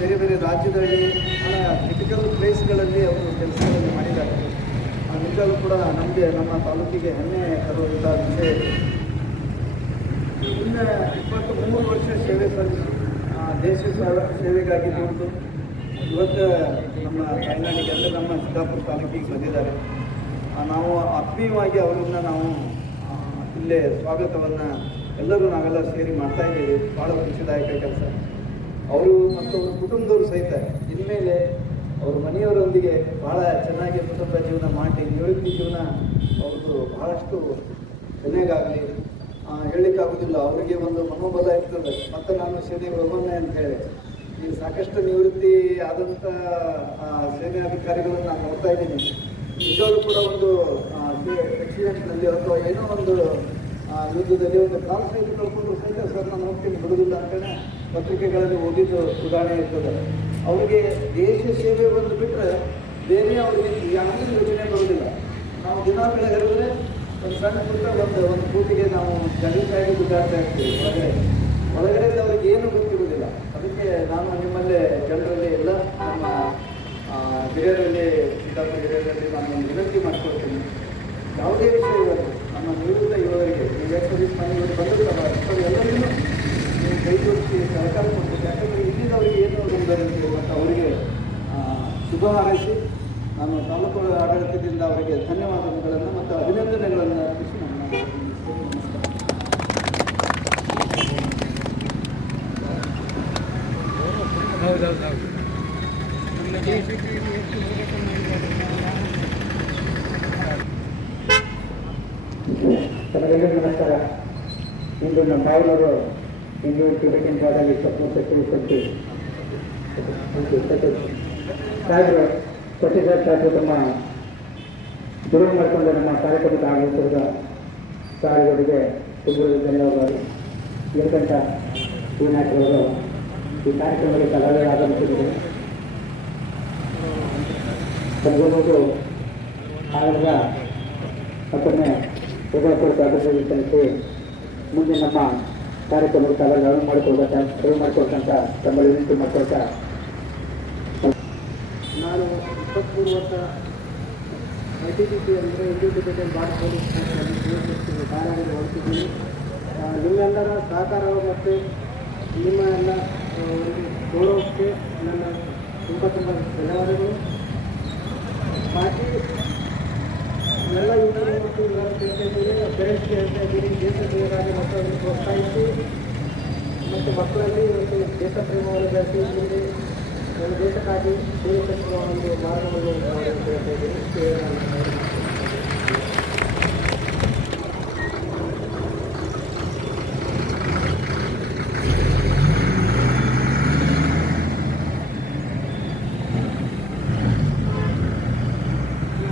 ಬೇರೆ ಬೇರೆ ರಾಜ್ಯದಲ್ಲಿ ಕ್ರಿಟಿಕಲ್ ಪ್ಲೇಸ್ಗಳಲ್ಲಿ ಅವರು ಕೆಲಸಗಳನ್ನು ಮಾಡಿದ್ದಾರೆ. ಆ ನಿಜವಾಗ್ಲೂ ಕೂಡ ನಮಗೆ ನಮ್ಮ ತಾಲೂಕಿಗೆ ಹೆಮ್ಮೆ ತರುವಂಥ ವಿಷಯ ಮುಂದೆ ಇಪ್ಪತ್ತು ಮೂರು ವರ್ಷ ಸೇವೆ ಸಲ್ಲಿಸಿ ದೇಶ ಸೇವೆಗಾಗಿ ಬಂದು ಇವತ್ತು ನಮ್ಮ ತಾಯ್ನಾಡಿಗೆ ಅಂದರೆ ನಮ್ಮ ಸಿದ್ದಾಪುರ ತಾಲೂಕಿಗೆ ಬಂದಿದ್ದಾರೆ. ನಾವು ಆತ್ಮೀಯವಾಗಿ ಅವರನ್ನು ನಾವು ಇಲ್ಲೇ ಸ್ವಾಗತವನ್ನು ಎಲ್ಲರೂ ನಾವೆಲ್ಲ ಸೇರಿ ಮಾಡ್ತಾ ಇದ್ದೀವಿ. ಭಾಳ ಖುಷಿದಾಯಕ ಕೆಲಸ. ಅವರು ಮತ್ತು ಅವ್ರ ಕುಟುಂಬದವರು ಸಹಿತ ಇನ್ಮೇಲೆ ಅವ್ರ ಮನೆಯವರೊಂದಿಗೆ ಭಾಳ ಚೆನ್ನಾಗಿ ಕುಟುಂಬ ಜೀವನ ಮಾಡಿ ನಿವೃತ್ತಿ ಜೀವನ ಅವ್ರದ್ದು ಬಹಳಷ್ಟು ಕೊನೆಗಾಗಲಿ ಹೇಳಲಿಕ್ಕಾಗೋದಿಲ್ಲ. ಅವರಿಗೆ ಒಂದು ಮನೋಬಲ ಇರ್ತದೆ. ಮತ್ತು ನಾನು ಸೇನೆಗೆ ಹೋಗೋಣ ಅಂತ ಹೇಳಿ. ಈ ಸಾಕಷ್ಟು ನಿವೃತ್ತಿ ಆದಂಥ ಸೇನೆ ಅಧಿಕಾರಿಗಳನ್ನು ನಾನು ನೋಡ್ತಾ ಇದ್ದೀನಿ. ನಿಜವಾಗ್ಲೂ ಕೂಡ ಒಂದು ಎಕ್ಸಿಡೆಂಟ್ನಲ್ಲಿ ಅಥವಾ ಏನೋ ಒಂದು ಯುದ್ಧದಲ್ಲಿ ಒಂದು ಕಾಲು ಸಹಿತ ಕಳ್ಕೊಂಡ್ರು ಸಹಿತ ಸರ್, ನಾನು ಹೋಗ್ತೀನಿ. ಬಿಡೋದಿಲ್ಲ ಅಂತೇಳಿ ಪತ್ರಿಕೆಗಳಲ್ಲಿ ಓದಿದ್ದು ಉದಾಹರಣೆ ಇರ್ತದೆ. ಅವರಿಗೆ ದೇಶ ಸೇವೆ ಬಂದು ಬಿಟ್ಟರೆ ಬೇರೆ ಅವರಿಗೆ ಯಾವುದೇ ಯೋಜನೆ ಬರೋದಿಲ್ಲ ನಾವು ದಿನ ಹೇಳಿದ್ರೆ ಒಂದು ಸಣ್ಣ ಪುಟ್ಟ ಒಂದು ಒಂದು ಕೂಟಿಗೆ ನಾವು ಜನಕ್ಕಾಗಿ ದುಡ್ಡಾಡ್ತಾ ಇರ್ತೀವಿ. ಒಳಗಡೆ ಒಳಗಡೆ ಅವ್ರಿಗೆ ಏನು ಗೊತ್ತಿರುವುದಿಲ್ಲ. ಅದಕ್ಕೆ ನಾನು ನಿಮ್ಮಲ್ಲೇ ಜನರಲ್ಲಿ ಎಲ್ಲ ನಮ್ಮ ಹಿರಿಯರಲ್ಲಿ ಸಿದ್ದಾಪುರ ಹಿರಿಯರಲ್ಲಿ ನಾನು ಒಂದು ವಿನಂತಿ ಮಾಡ್ಕೊಳ್ತೀನಿ ಯಾವುದೇ ವಿಷಯ ಇರೋದು ನಮ್ಮ ನಿವೃತ್ತ ಯುವಕರಿಗೆ ನೀವು ಎಷ್ಟು ಸರ್ವಿಸ್ ಮಾಡಿ ಇವರು ಬಂದಿರ್ತಾರ ಅಂಥವ್ರು ಎಲ್ಲರಿಗೂ ನೀವು ಕೈ ಜೋಡಿಸಿ ಸಹಕಾರ ಕೊಡಬೇಕು ಯಾಕಂದರೆ ಇಲ್ಲಿಂದ ಅವರಿಗೆ ಏನು ತೊಂದರೆ ಮತ್ತು ಅವರಿಗೆ ಶುಭ ಹಾರೈಸಿ ನಾನು ತಾಲೂಕು ಆಡಳಿತದಿಂದ ಅವರಿಗೆ ಧನ್ಯವಾದಗಳನ್ನು ಮತ್ತು ಅಭಿನಂದನೆಗಳನ್ನು ಅರ್ಪಿಸಿ ನಮಸ್ಕಾರ ತಮಗೆಲ್ಲರಿಗೂ ನಮಸ್ಕಾರ. ಇಂದು ನಮ್ಮ ಬಾವನವರು ಇಂದು ಟಿಬೆಟಿನ್ ಬಾರ್ಡಲ್ಲಿ ಸ್ವಪ್ನ ಸಚಿವ ಸಾಹೇಬರು ಸತ್ಯಸಾರ್ ಸಾಹೇಬರು ತಮ್ಮ ದೂರ ಮಾಡಿಕೊಂಡು ನಮ್ಮ ಕಾರ್ಯಕ್ರಮಕ್ಕೆ ಆಗಮಿಸಿರುವ ಸಾಹೇಬರಿಗೆ ತುಂಬ ಧನ್ಯವಾದಗಳು. ಏಕಂತ ಶ್ರೀನಾಥ್ರವರು ಈ ಕಾರ್ಯಕ್ರಮಕ್ಕೆ ಕಲಾವಿದರು ಆಗಮಿಸಿದರು ತಗೊಂಡು ಆಗ ಮತ್ತೊಮ್ಮೆ ಉದಯಪುರಕ್ಕೆ ಅಭಿವೃದ್ಧಿ ಸಲ್ಲಿಸಿ ಮುಂದೆ ನಮ್ಮ ಕಾರ್ಯಕ್ರಮಕ್ಕೆ ಕಾಲ ನಾವು ಮಾಡಿಕೊಳ್ಬೇಕ ಅನುವು ಮಾಡಿಕೊಡ್ತಂತ ತಮ್ಮಲ್ಲಿ ವಿನಂತಿ ಮಾಡ್ಕೊಳ್ತಾ. ನಾನು ಇಪ್ಪತ್ತ್ಮೂರು ವರ್ಷ ಐ ಟಿ ಬಿ ಅಂದರೆ ಇಂಡಿಪೆಂಡೆಂಟ್ ಬಾರ್ಡ್ ಪೊಲೀಸ್ ಕಾರ್ಯದಲ್ಲಿ ಹೊರಟಿದ್ದೀನಿ ನಿಮ್ಮೆಲ್ಲರ ಸಹಕಾರ ಮತ್ತು ನಿಮ್ಮ ಎಲ್ಲ ಒಂದು ಗೌರವಕ್ಕೆ ನನ್ನ ತುಂಬ ತುಂಬ ಧನ್ಯವಾದಗಳು. ಬಾಕಿ ಎಲ್ಲ ಯುವಕರು ಮತ್ತು ನಾನು ಕೇಳ್ತಾ ಇದ್ದೀನಿ ಪೇರೆಂಟ್ಸ್ಗೆ ಹೇಳ್ತಾ ಇದ್ದೀನಿ ದೇಶ ಮತ್ತು ಮಕ್ಕಳನ್ನು ಪ್ರೋತ್ಸಾಹಿಸಿ. ಮತ್ತು ಮಕ್ಕಳಲ್ಲಿ ಒಂದು ದೇಶ ಪ್ರೇಮವನ್ನು ಬೆಳೆಸಿ ಮುಂದೆ ಒಂದು ದೇಶಕ್ಕಾಗಿ ಸೇವೆ ಒಂದು ಮಾರ್ಗವನ್ನು ನಾವು ಹೇಳ್ತಾ